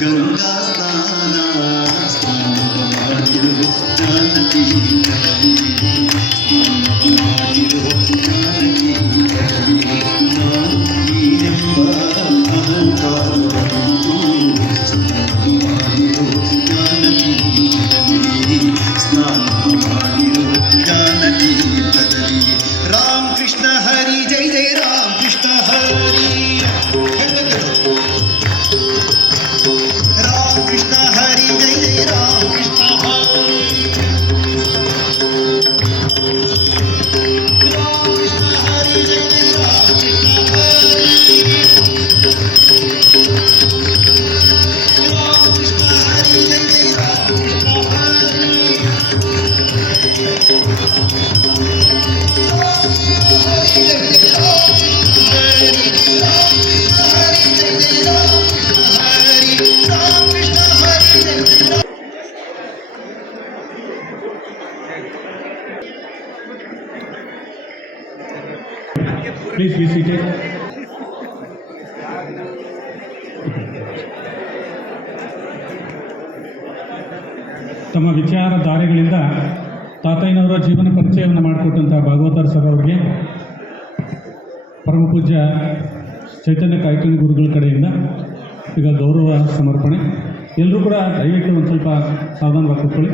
ಗಂಗಾ ಸ್ನಾನ ಮಾಡಿರೋ ಜಾನಕಿ ಮಾಡಿರೋ ಜಾನಕಿ ನಾನು ನೀನೆಂಬ ಅಹಂಕಾರವಿತ್ತು ಮಾಡಿರೋ ಜಾನಕಿ ಸ್ನಾನ ಮಾಡಿರೋ ಜಾನಕಿ ಬದಲಿ ರಾಮ್ ಕೃಷ್ಣ ಹರಿ ಜೈ ಜೈ ರಾಮ್ ಕೃಷ್ಣ ಹರಿ Krishna Hari Jai Jai Ram Krishna Hari Ram Krishna Hari Jai Jai Ram Krishna Hari Ram Krishna Hari Jai Jai Ram Krishna Hari Please be seated. ತಮ್ಮ ವಿಚಾರಧಾರೆಗಳಿಂದ ತಾತಯ್ಯನವರ ಜೀವನ ಪರಿಚಯವನ್ನು ಮಾಡಿಕೊಟ್ಟಂತಹ ಭಾಗವತರ ಸರ್ ಅವರಿಗೆ ಪರಮ ಪೂಜ್ಯ ಚೈತನ್ಯ ಕಾಯ್ಕಿಣಿ ಗುರುಗಳ ಕಡೆಯಿಂದ ಈಗ ಗೌರವ ಸಮರ್ಪಣೆ. ಎಲ್ಲರೂ ಕೂಡ ದಯವಿಟ್ಟು ಒಂದು ಸ್ವಲ್ಪ ಸಾವಧಾನವಾಗಿ ಕೂತ್ಕೊಳ್ಳಿ.